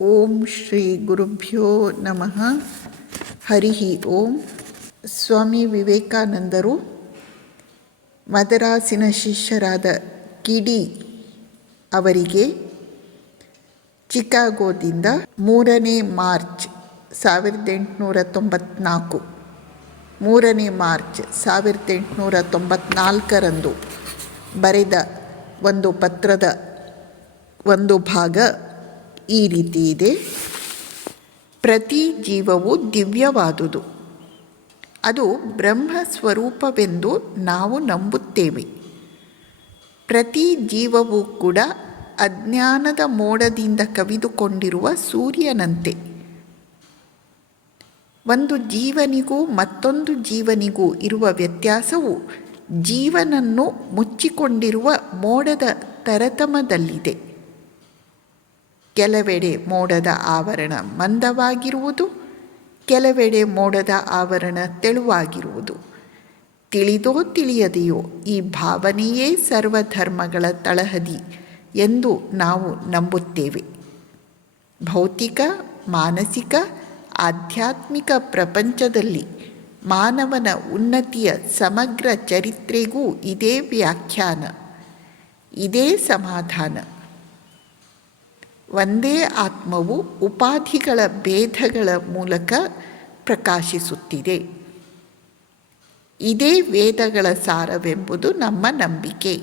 ಓಂ ಶ್ರೀ ಗುರುಭ್ಯೋ ನಮಃ. ಹರಿ ಓಂ. ಸ್ವಾಮಿ ವಿವೇಕಾನಂದರು ಮದರಾಸಿನ ಶಿಷ್ಯರಾದ ಕಿಡಿ ಅವರಿಗೆ ಚಿಕಾಗೋದಿಂದ 3ನೇ ಮಾರ್ಚ್ 1894 3ನೇ ಮಾರ್ಚ್ 1894ರಂದು ಬರೆದ ಒಂದು ಪತ್ರದ ಒಂದು ಭಾಗ ಈ ರೀತಿ ಇದೆ. ಪ್ರತಿ ಜೀವವು ದಿವ್ಯವಾದುದು. ಅದು ಬ್ರಹ್ಮ ಸ್ವರೂಪವೆಂದು ನಾವು ನಂಬುತ್ತೇವೆ. ಪ್ರತಿ ಜೀವವೂ ಕೂಡ ಅಜ್ಞಾನದ ಮೋಡದಿಂದ ಕವಿದುಕೊಂಡಿರುವ ಸೂರ್ಯನಂತೆ. ಒಂದು ಜೀವನಿಗೂ ಮತ್ತೊಂದು ಜೀವನಿಗೂ ಇರುವ ವ್ಯತ್ಯಾಸವು ಜೀವನನ್ನು ಮುಚ್ಚಿಕೊಂಡಿರುವ ಮೋಡದ ತರತಮದಲ್ಲಿದೆ. ಕೆಲವೆಡೆ ಮೋಡದ ಆವರಣ ಮಂದವಾಗಿರುವುದು, ಕೆಲವೆಡೆ ಮೋಡದ ಆವರಣ ತೆಳುವಾಗಿರುವುದು. ತಿಳಿದೋ ತಿಳಿಯದೆಯೋ ಈ ಭಾವನೆಯೇ ಸರ್ವಧರ್ಮಗಳ ತಳಹದಿ ಎಂದು ನಾವು ನಂಬುತ್ತೇವೆ. ಭೌತಿಕ, ಮಾನಸಿಕ, ಆಧ್ಯಾತ್ಮಿಕ ಪ್ರಪಂಚದಲ್ಲಿ ಮಾನವನ ಉನ್ನತಿಯ ಸಮಗ್ರ ಚರಿತ್ರೆಗೂ ಇದೇ ವ್ಯಾಖ್ಯಾನ, ಇದೇ ಸಮಾಧಾನ. ಒಂದೇ ಆತ್ಮವು ಉಪಾಧಿಗಳ ಭೇದಗಳ ಮೂಲಕ ಪ್ರಕಾಶಿಸುತ್ತಿದೆ. ಇದೇ ವೇದಗಳ ಸಾರವೆಂಬುದು ನಮ್ಮ ನಂಬಿಕೆ.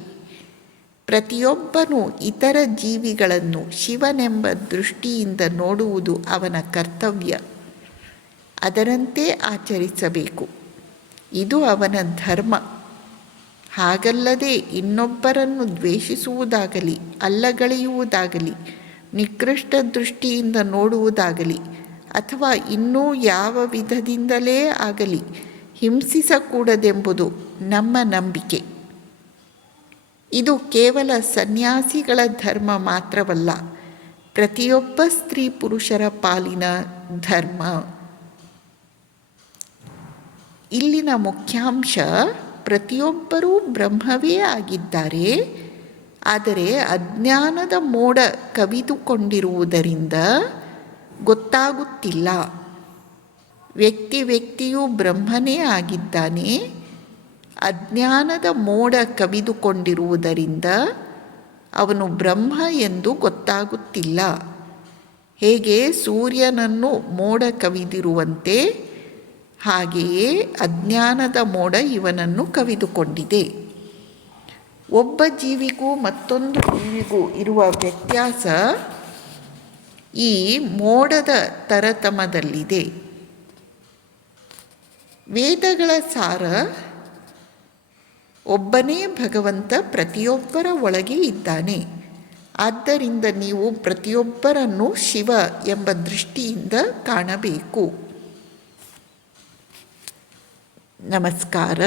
ಪ್ರತಿಯೊಬ್ಬನೂ ಇತರ ಜೀವಿಗಳನ್ನು ಶಿವನೆಂಬ ದೃಷ್ಟಿಯಿಂದ ನೋಡುವುದು ಅವನ ಕರ್ತವ್ಯ. ಅದರಂತೆ ಆಚರಿಸಬೇಕು. ಇದು ಅವನ ಧರ್ಮ. ಹಾಗಲ್ಲದೆ ಇನ್ನೊಬ್ಬರನ್ನು ದ್ವೇಷಿಸುವುದಾಗಲಿ, ಅಲ್ಲಗಳೆಯುವುದಾಗಲಿ, ನಿಕೃಷ್ಟ ದೃಷ್ಟಿಯಿಂದ ನೋಡುವುದಾಗಲಿ ಅಥವಾ ಇನ್ನೂ ಯಾವ ವಿಧದಿಂದಲೇ ಆಗಲಿ ಹಿಂಸಿಸಕೂಡದೆಂಬುದು ನಮ್ಮ ನಂಬಿಕೆ. ಇದು ಕೇವಲ ಸನ್ಯಾಸಿಗಳ ಧರ್ಮ ಮಾತ್ರವಲ್ಲ, ಪ್ರತಿಯೊಬ್ಬ ಸ್ತ್ರೀ ಪುರುಷರ ಪಾಲಿನ ಧರ್ಮ. ಇಲ್ಲಿನ ಮುಖ್ಯಾಂಶ, ಪ್ರತಿಯೊಬ್ಬರೂ ಬ್ರಹ್ಮವೇ ಆಗಿದ್ದಾರೆ. ಆದರೆ ಅಜ್ಞಾನದ ಮೋಡ ಕವಿದುಕೊಂಡಿರುವುದರಿಂದ ಗೊತ್ತಾಗುತ್ತಿಲ್ಲ. ವ್ಯಕ್ತಿಯೂ ಬ್ರಹ್ಮನೇ ಆಗಿದ್ದಾನೆ. ಅಜ್ಞಾನದ ಮೋಡ ಕವಿದುಕೊಂಡಿರುವುದರಿಂದ ಅವನು ಬ್ರಹ್ಮ ಎಂದು ಗೊತ್ತಾಗುತ್ತಿಲ್ಲ. ಹೇಗೆ ಸೂರ್ಯನನ್ನು ಮೋಡ ಕವಿದಿರುವಂತೆ ಹಾಗೆಯೇ ಅಜ್ಞಾನದ ಮೋಡ ಇವನನ್ನು ಕವಿದುಕೊಂಡಿದೆ. ಒಬ್ಬ ಜೀವಿಗೂ ಮತ್ತೊಂದು ಜೀವಿಗೂ ಇರುವ ವ್ಯತ್ಯಾಸ ಈ ಮೋಡದ ತರತಮದಲ್ಲಿದೆ. ವೇದಗಳ ಸಾರ, ಒಬ್ಬನೇ ಭಗವಂತ ಪ್ರತಿಯೊಬ್ಬರ ಒಳಗೆ ಇದ್ದಾನೆ. ಆದ್ದರಿಂದ ನೀವು ಪ್ರತಿಯೊಬ್ಬರನ್ನು ಶಿವ ಎಂಬ ದೃಷ್ಟಿಯಿಂದ ಕಾಣಬೇಕು. ನಮಸ್ಕಾರ.